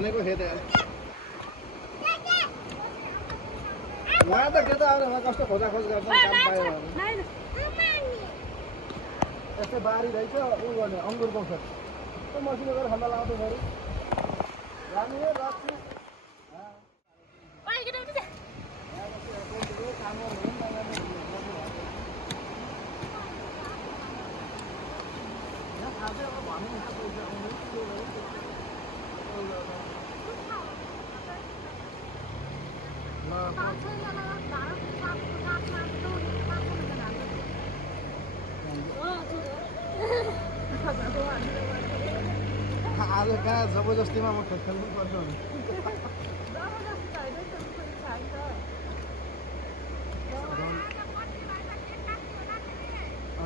भनेको खेत उहाँ त के त अब कस्तो खोजाखोज गर्छ काम पायो भने यस्तै बारी रहेछ उ गर्ने अङ्गुरको खेत त्यो मसिनो गरेर खन्दा लाउँदै फेरि जाने राख्छु आज कहाँ जबरजस्तीमा म खेत खेल्नु पर्छ भने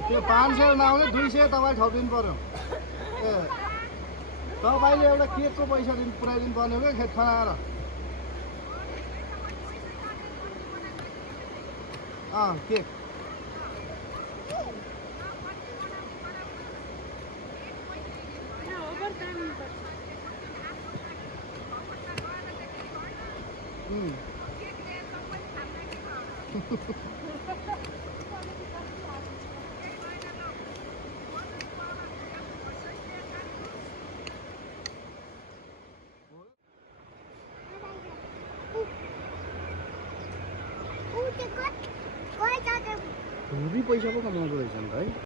त्यो 500 नआउने 200 तपाईँ थपिदिनु पर्यो ए तपाईँले एउटा केकको पैसा पुऱ्याइदिनु पर्ने हो क्या खेत खनाएर केक पैसा पो कमाउँदो रहेछ नि त है